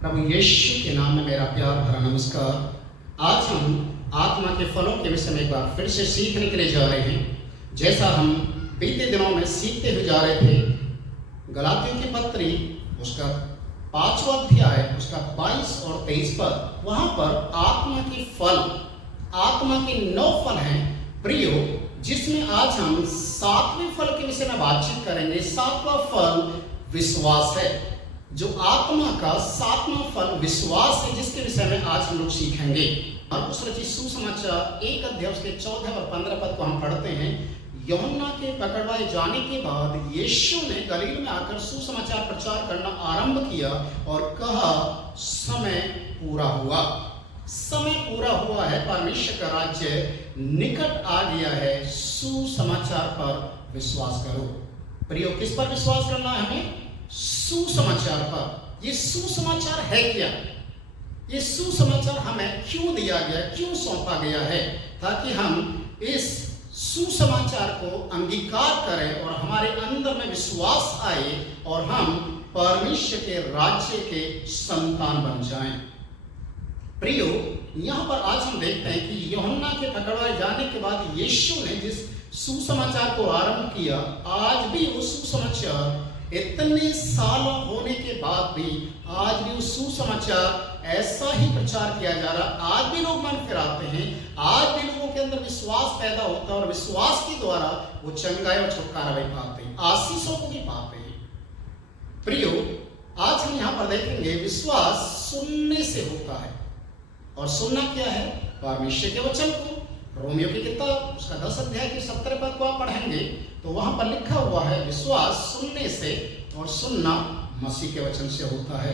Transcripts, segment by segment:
प्रभु यीशु के नाम में मेरा प्यार भरा नमस्कार। आज हम आत्मा के फलों के विषय में एक बार फिर से सीखने के लिए जा रहे हैं। जैसा हम बीते दिनों में सीखते हुए जा रहे थे, गलातियों की पत्री उसका 5वां अध्याय उसका 22 और 23 पद, वहां पर आत्मा के फल, आत्मा के 9 फल हैं प्रियो, जिसमें आज हम 7वें फल के विषय में बातचीत करेंगे। 7वां फल विश्वास है। जो आत्मा का 7वां फल विश्वास है, जिसके विषय में आज हम लोग सीखेंगे। मरकुस रचित सुसमाचार 1 अध्याय उसके 14 और 15 पद को हम पढ़ते हैं। यूहन्ना के पकड़वाए जाने के बाद यीशु ने गलील में आकर सुसमाचार प्रचार करना आरंभ किया और कहा, समय पूरा हुआ, समय पूरा हुआ है, परमेश्वर का राज्य निकट आ गया है, सुसमाचार पर विश्वास करो। प्रियो, किस पर विश्वास करना है हमें? सुसमाचार पर। ये सुसमाचार है क्या? ये सुसमाचार हमें क्यों दिया गया, क्यों सौंपा गया है? ताकि हम इस सुसमाचार को अंगीकार करें और हमारे अंदर में विश्वास आए और हम परमेश्वर के राज्य के संतान बन जाएं। प्रियो, यहाँ पर आज हम देखते हैं कि यूहन्ना के पकड़वाए जाने के बाद यीशु ने जिस सुसमाचार को आरंभ किया, आज भी वो सुसमाचार इतने साल होने के बाद भी आज भी वो सुसमाचार ऐसा ही प्रचार किया जा रहा। आज भी लोग मन फिराते हैं, आज भी लोगों के अंदर विश्वास पैदा होता है और विश्वास के द्वारा वो चंगाई और छुटकारा भी पाते हैं, आशीषों को भी पाते हैं। प्रियो, आज हम यहाँ पर देखेंगे विश्वास सुनने से होता है। और सुनना क्या है? परमेश्वर के वचन को। रोमियो की किताब उसका 10 अध्याय के 17 पद को आप पढ़ेंगे तो वहां पर लिखा हुआ है, विश्वास सुनने से और सुनना मसीह के वचन से होता है।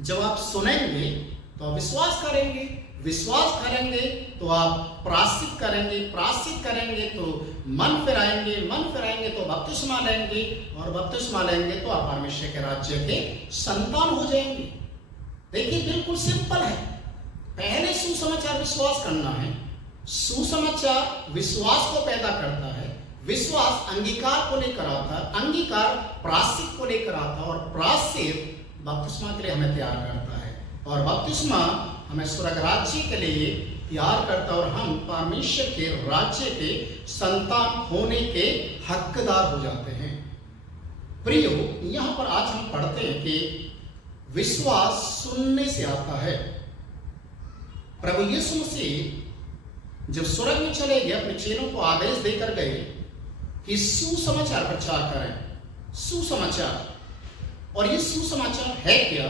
जब आप सुनेंगे तो आप विश्वास करेंगे, विश्वास करेंगे तो आप प्रायश्चित करेंगे, प्रायश्चित करेंगे तो मन फिराएंगे, मन फिराएंगे तो बपतिस्मा लेंगे और बपतिस्मा लेंगे तो आप परमेश्वर के राज्य के संतान हो जाएंगे। देखिए, बिल्कुल सिंपल है। पहले सुसमाचार विश्वास करना है। सुसमाचार विश्वास को पैदा करता है, विश्वास अंगीकार को लेकर आता है, अंगीकार प्रायश्चित को लेकर आता है और प्रायश्चित बपतिस्मा के लिए हमें तैयार करता है और बपतिस्मा हमें स्वर्ग राज्य के लिए तैयार करता है और हम परमेश्वर के राज्य के संतान होने के हकदार हो जाते हैं। प्रियो, यहाँ पर आज हम पढ़ते हैं कि विश्वास सुनने से आता है। प्रभु यीशु मसीह जब स्वर्ग में चले गए, अपने चेलों को आदेश देकर गए कि सुसमाचार प्रचार करें। सुसमाचार, और ये सुसमाचार है क्या?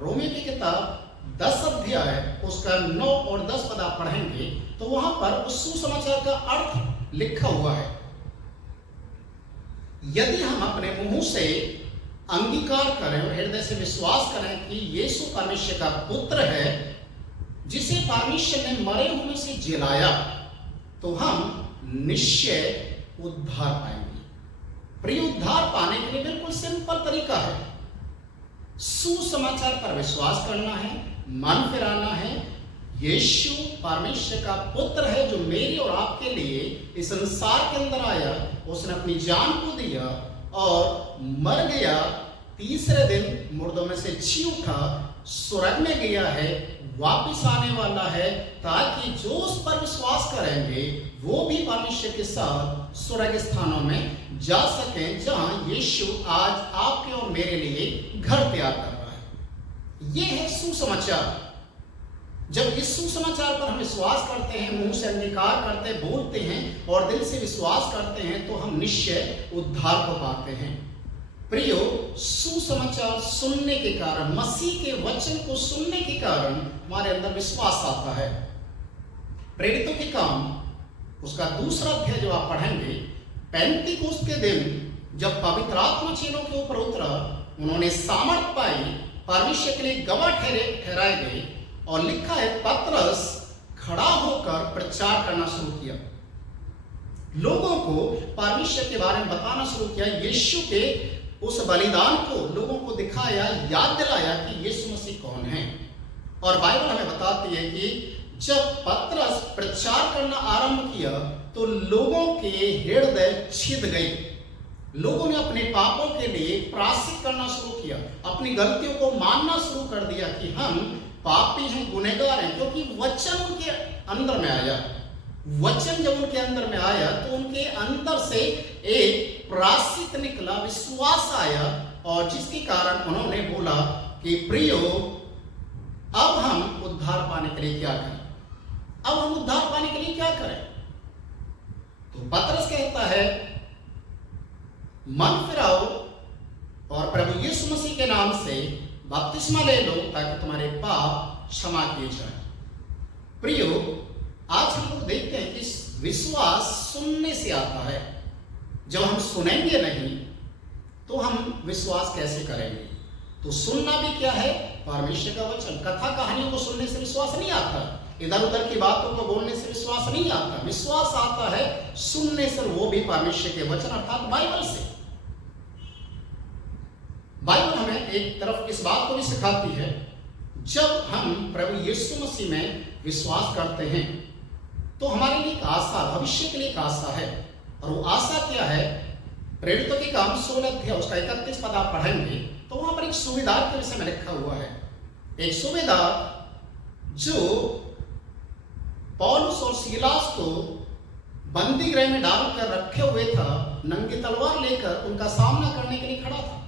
रोमियो की किताब 10 अध्याय उसका 9 और 10 पद आप पढ़ेंगे तो वहां पर उस सुसमाचार का अर्थ लिखा हुआ है। यदि हम अपने मुंह से अंगीकार करें और हृदय से विश्वास करें कि यीशु परमेश्वर का पुत्र है, जिसे परमेश्वर ने मरे हुए से जिलाया, तो हम निश्चय उद्धार पाएंगे। प्रिय, उद्धार पाने के लिए बिल्कुल सिंपल तरीका है। सुसमाचार पर विश्वास करना है, मन फिराना है। यीशु परमेश्वर का पुत्र है जो मेरी और आपके लिए इस संसार के अंदर आया, उसने अपनी जान को दिया और मर गया, तीसरे दिन मुर्दों में से जी उठा, स्वर्ग में गया है, वापिस आने वाला है, ताकि जो उस पर विश्वास करेंगे वो भी परमेश्वर के साथ स्वर्ग स्थानों में जा सकें, जहां यीशु आज आपके और मेरे लिए घर तैयार कर रहा है। यह है सुसमाचार। जब इस सुसमाचार पर हम विश्वास करते हैं, मुंह से अंगीकार करते, बोलते हैं और दिल से विश्वास करते हैं, तो हम निश्चय उद्धार को पाते हैं। प्रियो, सुसमाचार सुनने के कारण, मसीह के वचन को सुनने के कारण हमारे अंदर विश्वास आता है। प्रेरितों के काम उसका 2 अध्याय जो आप पढ़ेंगे, पेंतीकोस्त के दिन जब पवित्र आत्मा चेलों के ऊपर उतरा, उन्होंने सामर्थ पाई, परमेश्वर के लिए गवाह ठहराए गए और लिखा है, पतरस खड़ा होकर प्रचार करना शुरू किया, लोगों को परमेश्वर के बारे में बताना शुरू किया, यीशु के उस बलिदान को लोगों को दिखाया, याद दिलाया कि यीशु मसीह कौन है। और बाइबल हमें बताती है कि जब पतरस प्रचार करना आरंभ किया तो लोगों के हृदय छिद गए, लोगों ने अपने पापों के लिए प्रायश्चित करना शुरू किया, अपनी गलतियों को मानना शुरू कर दिया कि हम पापी हैं, गुनहगार हैं, क्योंकि वचन उनके अंदर में आया। वचन जब उनके अंदर में आया तो उनके अंदर से एक प्रायश्चित निकला, विश्वास आया, और जिसके कारण उन्होंने बोला कि प्रियो, अब हम उद्धार पाने के लिए क्या करें? अब हम उद्धार पाने के लिए क्या करें? तो पतरस कहता है, मन फिराओ और प्रभु यीशु मसीह के नाम से बपतिस्मा ले लो ताकि तुम्हारे पाप क्षमा किए जाए। प्रियो, आज हम लोग देखते हैं कि विश्वास सुनने से आता है। जब हम सुनेंगे नहीं तो हम विश्वास कैसे करेंगे? तो सुनना भी क्या है? परमेश्वर का वचन। कथा कहानियों को सुनने से विश्वास नहीं आता, इधर उधर की बातों को बोलने से विश्वास नहीं आता। विश्वास आता है सुनने से, वो भी परमेश्वर के वचन अर्थात बाइबल से। बाइबल हमें एक तरफ इस बात को भी सिखाती है, जब हम प्रभु यीशु मसीह में विश्वास करते हैं तो हमारे लिए एक आशा, भविष्य के लिए एक आशा है। और वो आशा क्या है? प्रेरितों के काम 16 अध्याय उसका 31 पद आप पढ़ेंगे तो वहां पर एक सूबेदार के विषय में लिखा हुआ है। एक सूबेदार जो पौलुस और सीलास को बंदी गृह में डालकर रखे हुए था, नंगी तलवार लेकर उनका सामना करने के लिए खड़ा था।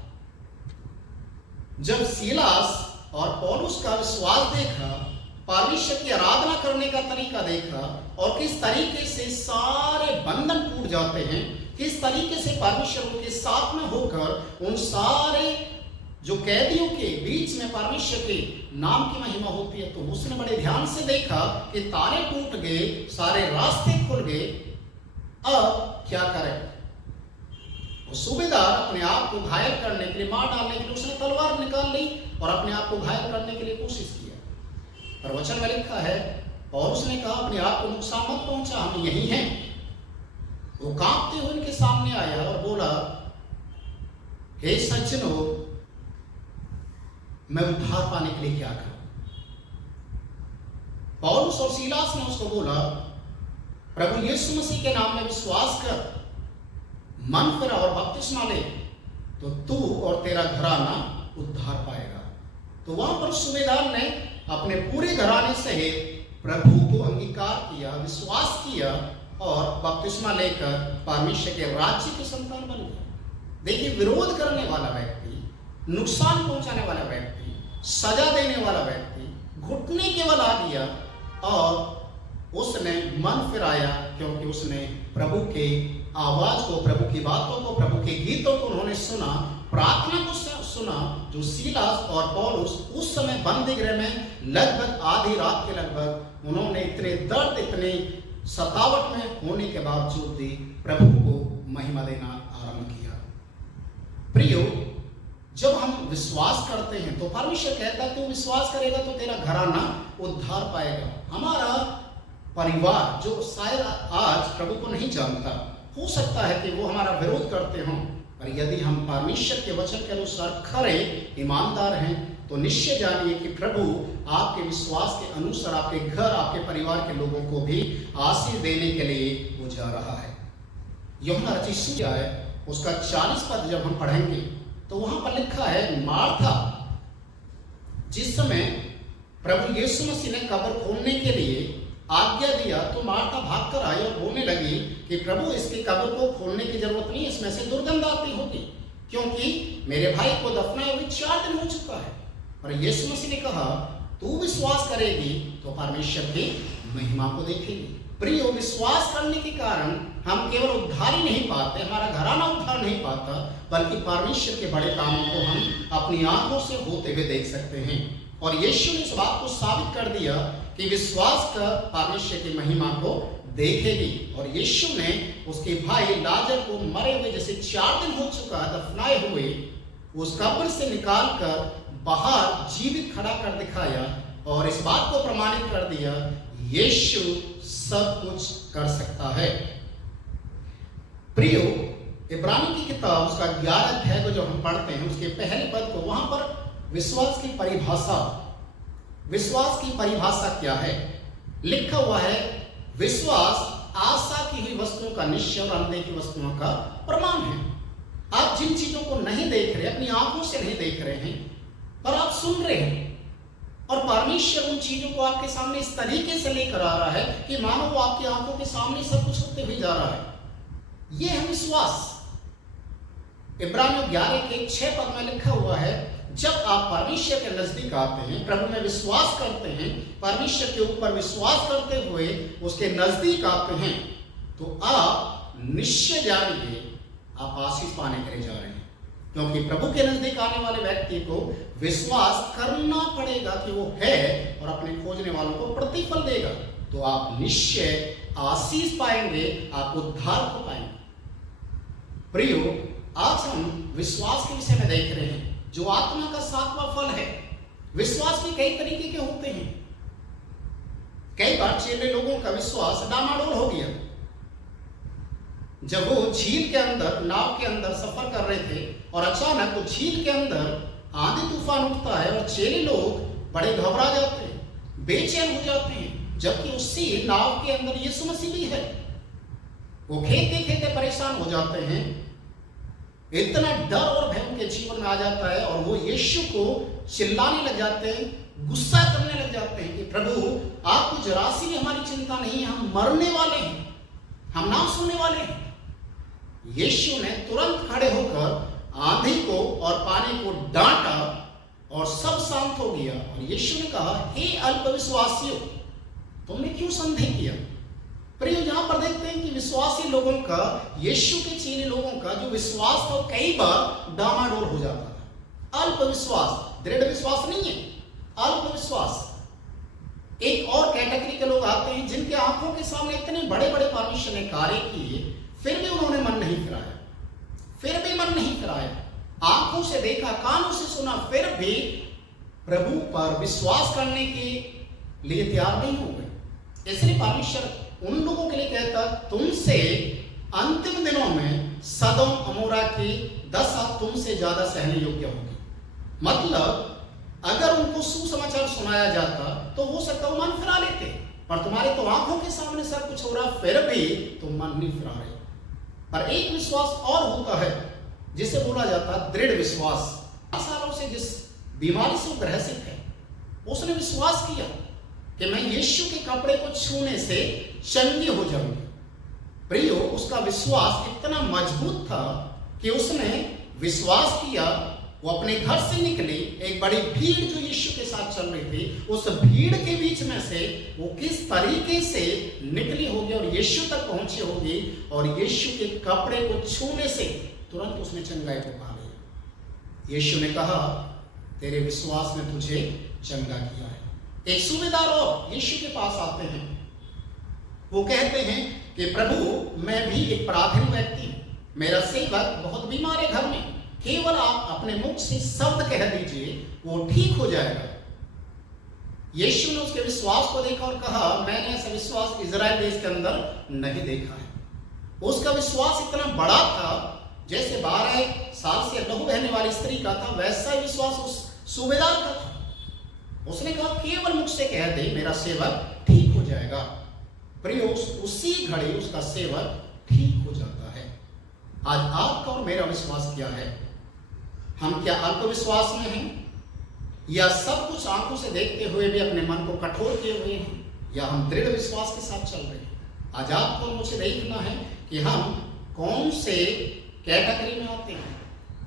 जब सीलास और पौलुस का विश्वास देखा, परमेश्वर की आराधना करने का तरीका देखा, और किस तरीके से सारे बंधन टूट जाते हैं, किस तरीके से परमेश्वर के साथ में होकर उन सारे जो कैदियों के बीच में परमेश्वर के नाम की महिमा होती है, तो उसने बड़े ध्यान से देखा कि तारे टूट गए, सारे रास्ते खुल गए, अब क्या करें? सूबेदार अपने आप को घायल करने के लिए, मार डालने के लिए उसने तलवार निकाल ली और अपने आप को घायल करने के लिए कोशिश किया। पर वचन में लिखा है, और उसने कहा अपने आप को नुकसान मत पहुंचा, हम यही हैं। वो कांपते हुए उनके सामने आया और बोला, हे सज्जनों, मैं उद्धार पाने के लिए क्या करूं? पौलुस और सीलास ने उसको बोला, प्रभु यीशु मसीह के नाम में विश्वास कर, मन फिरा और बपतिस्मा ले, तो तू और तेरा घराना उद्धार पाएगा। तो वहां पर सूबेदार ने अपने पूरे घराने सहित प्रभु को अंगीकार किया, विश्वास किया और बपतिस्मा लेकर परमेश्वर के राज्य की संतान बन गया। देखिए, विरोध करने वाला व्यक्ति, नुकसान पहुंचाने वाला व्यक्ति, सजा देने वाला व्यक्ति घुटने केवल आ गया और उसने मन फिराया, क्योंकि उसने प्रभु के आवाज को, प्रभु की बातों को, प्रभु के गीतों को उन्होंने सुना, प्रार्थना को सुना, जो सीलास और पौलुस उस समय बंदी गृह में लगभग आधी रात के लगभग उन्होंने इतने दर्द, इतने सतावट में होने के बावजूद भी प्रभु को महिमा देना आरंभ किया। प्रियो, जब हम विश्वास करते हैं तो परमेश्वर कहता है तू विश्वास करेगा तो तेरा घराना उद्धार पाएगा। हमारा परिवार जो शायद आज प्रभु को नहीं जानता, हो सकता है कि वो हमारा विरोध करते हों, पर यदि हम परमेश्वर के वचन के अनुसार खरे ईमानदार हैं तो निश्चय जानिए कि प्रभु आपके विश्वास के अनुसार आपके घर, आपके परिवार के लोगों को भी आशीष देने के लिए वो जा रहा है। यूहन्ना रचित सुसमाचार उसका 40 पद जब हम पढ़ेंगे तो वहां पर लिखा है, मार्था जिस समय प्रभु यीशु मसीह ने कब्र खोलने के लिए आज्ञा दिया तो मार्था भागकर आई और बोलने लगी कि प्रभु, इसकी कब्र को खोलने की जरूरत नहीं, इसमें से दुर्गंध आती होगी, क्योंकि मेरे भाई को दफनाए हुए 4 दिन हो चुका है। और यीशु मसीह ने कहा, तू विश्वास करेगी तो परमेश्वर की महिमा को देखेगी। प्रियो, विश्वास करने के कारण हम केवल उद्धार ही नहीं पाते, हमारा घराना उद्धार नहीं पाता, बल्कि परमेश्वर के बड़े कामों को हम अपनी आंखों से होते हुए देख सकते हैं। और यीशु ने इस बात को साबित कर दिया कि विश्वास कर परमेश्वर की महिमा को देखेगी। और यीशु ने उसके भाई लाजर को मरे हुए, जैसे 4 दिन हो चुका दफनाए हुए, उस कब्र से निकाल कर बाहर जीवित खड़ा कर दिखाया और इस बात को प्रमाणित कर दिया, यीशु सब कुछ कर सकता है। प्रियो, इब्रानी की किताब उसका 11 अध्याय को जो हम पढ़ते हैं उसके पहले पद को, वहां पर विश्वास की परिभाषा क्या है? लिखा हुआ है, विश्वास आशा की हुई वस्तुओं का निश्चय और अनदेखी वस्तुओं का प्रमाण है। आप जिन चीजों को नहीं देख रहे, अपनी आंखों से नहीं देख रहे हैं, सुन रहे हैं और परमेश्वर उन चीजों को आपके सामने इस तरीके से लेकर आ रहा है कि मानो वो आपकी आंखों के सामने सब कुछ होते हुए जा रहा है। यह है विश्वास। इब्रानियों 11 के 6 पद में लिखा हुआ है, जब आप परमेश्वर के नजदीक आते हैं, प्रभु में विश्वास करते हैं, परमेश्वर के ऊपर विश्वास करते हुए उसके नजदीक आते हैं, तो आप निश्चय जानिए आप आशीष पाने के लिए जा रहे हैं। क्योंकि प्रभु के नजदीक आने वाले व्यक्ति को विश्वास करना पड़ेगा कि वो है और अपने खोजने वालों को प्रतिफल देगा। तो आप निश्चय आशीष पाएंगे, आप उद्धार को पाएंगे। प्रियो, आज हम विश्वास के विषय में देख रहे हैं, जो आत्मा का 7वां फल है। विश्वास भी कई तरीके के होते हैं। कई बार चेले लोगों का विश्वास डामाडोल हो गया। जब वो झील के अंदर, नाव के अंदर सफर कर रहे थे और अचानक वो झील के अंदर आंधी तूफान उठता है और चेले लोग बड़े घबरा जाते हैं, बेचैन हो जाते हैं, जबकि उसी नाव के अंदर यीशु मसीह भी है। वो खेते खेते परेशान हो जाते हैं, इतना डर और भय उनके जीवन में आ जाता है और वो यीशु को चिल्लाने लग जाते हैं, गुस्सा करने लग जाते हैं कि प्रभु आपको जरा सी भी हमारी चिंता नहीं है, हम मरने वाले हैं, हम नाश होने वाले हैं। यीशु ने तुरंत खड़े होकर आंधी को और पानी को डांटा और सब शांत हो गया। और यीशु ने कहा, हे अल्पविश्वासियों, तुमने क्यों संदेह किया? प्रियो, यहां पर देखते हैं कि विश्वासी लोगों का, यीशु के चेले लोगों का जो विश्वास था कई बार डामाडोल हो जाता था। अल्पविश्वास, दृढ़ विश्वास नहीं है, अल्पविश्वास। एक और कैटेगरी के लोग आते हैं जिनके आंखों के सामने इतने बड़े बड़े परमेश्वर ने कार्य किए, फिर भी उन्होंने मन नहीं फिराया, फिर भी मन नहीं फिराया। आंखों से देखा, कानों से सुना, फिर भी प्रभु पर विश्वास करने के लिए तैयार नहीं हो गए। इसलिए परमेश्वर उन लोगों के लिए कहता, तुमसे अंतिम दिनों में सदोम अमोरा की दशा तुमसे ज्यादा सहने योग्य होगी। मतलब अगर उनको सुसमाचार सुनाया जाता तो हो सकता वो मन फिरा लेते, पर तुम्हारे तो आंखों के सामने सब कुछ हो रहा, फिर भी तुम मन नहीं फिरा रहे। पर एक विश्वास और होता है जिसे बोला जाता है दृढ़ विश्वास। 5 सालों से जिस बीमारी से वो ग्रसित है, उसने विश्वास किया कि मैं यीशु के कपड़े को छूने से चंगी हो जाऊंगी। प्रियो, उसका विश्वास इतना मजबूत था कि उसने विश्वास किया। वो अपने घर से निकली, एक बड़ी भीड़ जो यीशु के साथ चल रही थी, उस भीड़ के बीच में से वो किस तरीके से निकली होगी और यीशु तक पहुंची होगी और यीशु के कपड़े को छूने से तुरंत उसने चंगाई को पा ली। यीशु ने कहा, तेरे विश्वास ने तुझे चंगा किया है। एक सूबेदार और यीशु के पास आते हैं, वो कहते हैं कि प्रभु, मैं भी एक पराधीन व्यक्ति हूं, मेरा सेवक बहुत बीमार है घर में, केवल आप अपने मुख से शब्द कह दीजिए, वो ठीक हो जाएगा। यीशु ने उसके विश्वास को देखा और कहा, मैंने ऐसा विश्वास इजराइल देश के अंदर नहीं देखा है। उसका विश्वास इतना बड़ा था, जैसे 12 साल से लहू बहने वाली स्त्री का था, वैसा ही विश्वास उस सूबेदार का था। उसने कहा, केवल मुख से कह दे, मेरा सेवक ठीक हो जाएगा। प्रियो, उसी घड़ी उसका सेवक ठीक हो जाता है। आज आपका और मेरा विश्वास क्या है? हम क्या अल्पविश्वास में हैं, या सब कुछ आंखों से देखते हुए भी अपने मन को कठोर किए हुए हैं, या हम दृढ़ विश्वास के साथ चल रहे हैं? आज आपको मुझे देखना है कि हम कौन से कैटेगरी में आते हैं,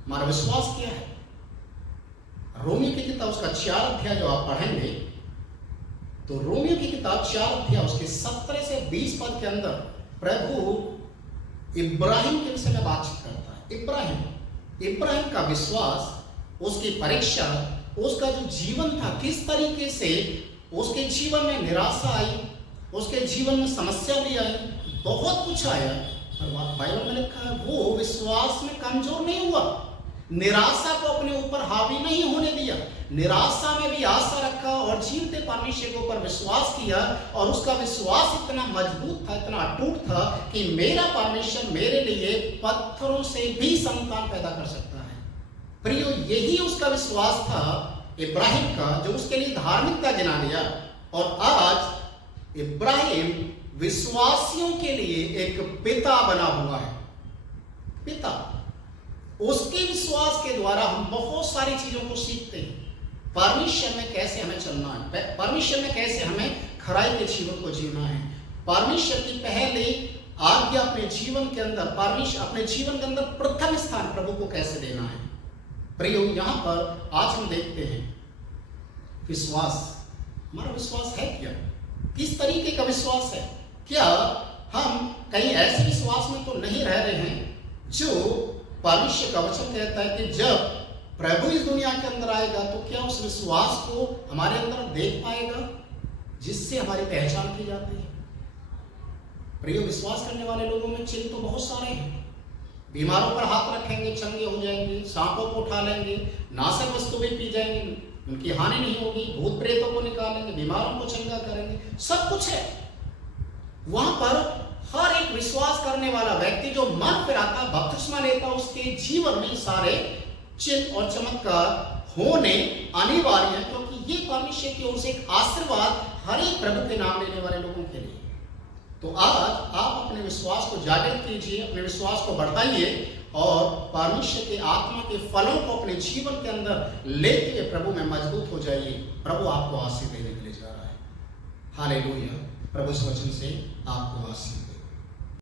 हमारा विश्वास क्या है। रोमियो की किताब उसका 4 अध्याय जो आप पढ़ेंगे, तो रोमियो की किताब 4 अध्याय उसके 17 से 20 पद के अंदर प्रभु इब्राहिम के विषय में बातचीत करता है। इब्राहिम का विश्वास, उसकी परीक्षा, उसका जो जीवन था, किस तरीके से उसके जीवन में निराशा आई, उसके जीवन में समस्या भी आई, बहुत कुछ आया, पर बाइबल में लिखा है वो विश्वास में कमजोर नहीं हुआ, निराशा को अपने ऊपर हावी नहीं होने दिया, निराशा में भी आशा रखा और जीवते परमेश्वर के ऊपर विश्वास किया। और उसका विश्वास इतना मजबूत था, इतना अटूट था कि मेरा परमेश्वर मेरे लिए पत्थरों से भी संतान पैदा कर सकता है। प्रियो, यही उसका विश्वास था इब्राहिम का, जो उसके लिए धार्मिकता गिना गया। और आज इब्राहिम विश्वासियों के लिए एक पिता बना हुआ है। पिता, उसके विश्वास के द्वारा हम बहुत सारी चीजों को सीखते हैं। परमेश्वर में कैसे हमें चलना है, परमेश्वर में कैसे हमें खराई के जीवन को जीना है। परमेश्वर की पहली आज्ञा अपने जीवन के अंदर, परमेश्वर अपने जीवन के अंदर प्रथम स्थान प्रभु को कैसे देना है। प्रियो, यहाँ पर आज हम देखते हैं विश्वास। हमारा विश्वास है क्या? किस तरीके का विश्वास है? क्या हम कहीं ऐसे विश्वास में तो नहीं रह रहे हैं जो परमेश्वर का वचन कहता है कि जब प्रभु इस दुनिया के अंदर आएगा तो क्या उस विश्वास को हमारे अंदर देख पाएगा जिससे हमारी पहचान की जाती है। प्रिय, विश्वास करने वाले लोगों में चिन्ह तो बहुत सारे हैं। बीमारों पर हाथ रखेंगे, चंगे हो जाएंगे, सांपों को उठा लेंगे, नाशक वस्तु भी पी जाएंगे, उनकी हानि नहीं होगी, भूत प्रेतों को निकालेंगे, बीमारों को चंगा करेंगे, सब कुछ है। वहां पर हर एक विश्वास करने वाला व्यक्ति जो मन फिराता, बपतिस्मा लेता, उसके जीवन में सारे चिन्ह और चमत्कार होने अनिवार्य है, क्योंकि ये परमेश्वर की ओर से एक आशीर्वाद हर एक प्रभु के नाम लेने वाले लोगों के लिए। तो आज आप अपने विश्वास को जागृत कीजिए, अपने विश्वास को बढ़ाइए और परमेश्वर के आत्मा के फलों को अपने जीवन के अंदर लेते हुए प्रभु में मजबूत हो जाइए। प्रभु आपको आशीष देने के लिए जा रहा है। हालेलुया। प्रभु इस वचन से आपको आशीष दे।